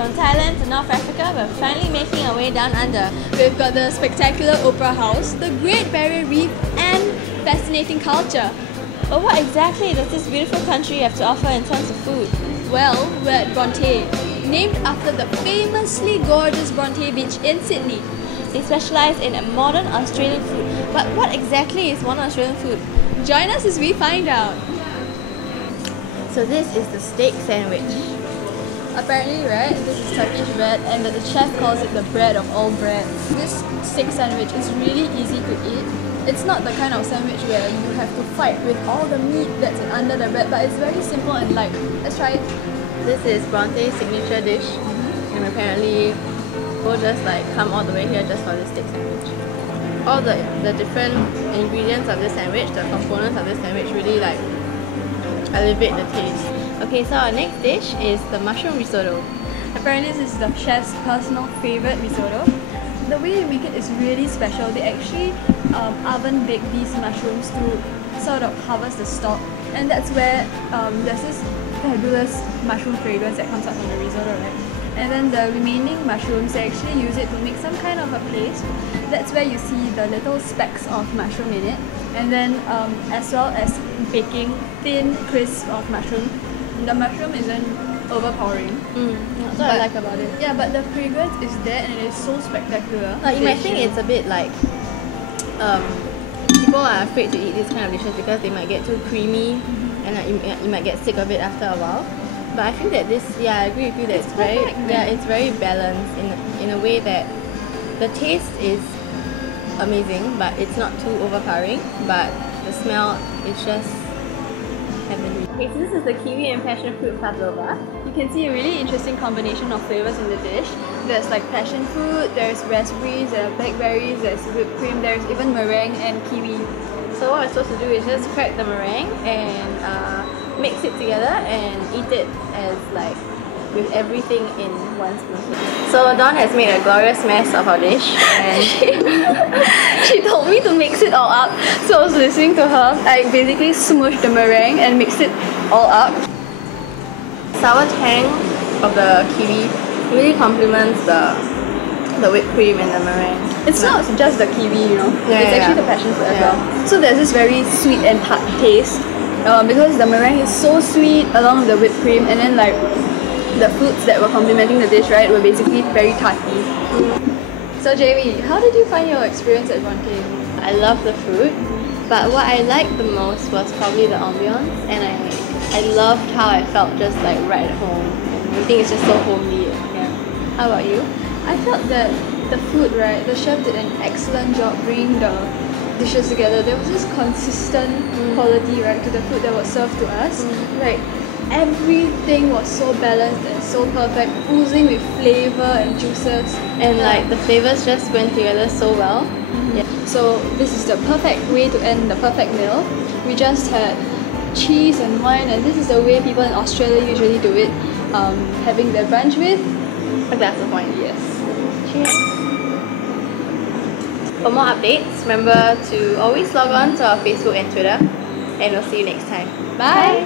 From Thailand to North Africa, we're finally making our way down under. We've got the spectacular Opera House, the Great Barrier Reef, and fascinating culture. But what exactly does this beautiful country have to offer in terms of food? Well, we're at Bronte, named after the famously gorgeous Bronte Beach in Sydney. They specialise in a modern Australian food. But what exactly is modern Australian food? Join us as we find out. So this is the steak sandwich. Apparently, right, this is Turkish bread and the chef calls it the bread of all breads. This steak sandwich is really easy to eat. It's not the kind of sandwich where you have to fight with all the meat that's under the bread, but it's very simple and light. Let's try it. This is Bronte's signature dish, and apparently we'll just like come all the way here just for this steak sandwich. All the different ingredients of this sandwich, the components of this sandwich really like elevate the taste. Okay, so our next dish is the mushroom risotto. Apparently this is the chef's personal favourite risotto. The way they make it is really special. They actually oven bake these mushrooms to sort of harvest the stalk, and that's where there's this fabulous mushroom fragrance that comes out from the risotto, right? And then the remaining mushrooms, they actually use it to make some kind of a paste. That's where you see the little specks of mushroom in it, and then as well as baking thin crisps of mushroom. The mushroom isn't overpowering. That's what I like about it. Yeah, but the fragrance is there and it is so spectacular. Like, you might think it's a bit like people are afraid to eat these kind of dishes because they might get too creamy and like, you might get sick of it after a while. But I feel that this, I agree with you that it's very balanced in a way that the taste is amazing, but it's not too overpowering. But the smell is just heavenly. Okay, so this is the kiwi and passion fruit pavlova. You can see a really interesting combination of flavours in the dish. There's like passion fruit, there's raspberries, there are blackberries, there's whipped cream, there's even meringue and kiwi. So what we're supposed to do is just crack the meringue and mix it together and eat it as like with everything in one spoon. So Dawn has made a glorious mess of our dish and she told me to mix it all up, so I was listening to her. I basically smushed the meringue and mixed it all up. Sour tang of the kiwi really complements the whipped cream and the meringue. It's not just the kiwi, you know. It's actually the passion fruit as well. So there's this very sweet and tart taste because the meringue is so sweet along with the whipped cream, and then like the fruits that were complementing the dish, right, were basically very tarty. So Jamie, how did you find your experience at Bronte? I love the food, but what I liked the most was probably the ambiance, and I loved how I felt just like right at home. I think it's just so homely. Yeah. How about you? I felt that the food, right, the chef did an excellent job bringing the dishes together. There was this consistent quality, right, to the food that was served to us. Like everything was so balanced and so perfect, oozing with flavour and juices. And like the flavours just went together so well. Yeah. So this is the perfect way to end the perfect meal. We just had cheese and wine, and this is the way people in Australia usually do it, having their brunch with a glass of wine. Yes. Cheers. For more updates, remember to always log on to our Facebook and Twitter, and we'll see you next time. Bye.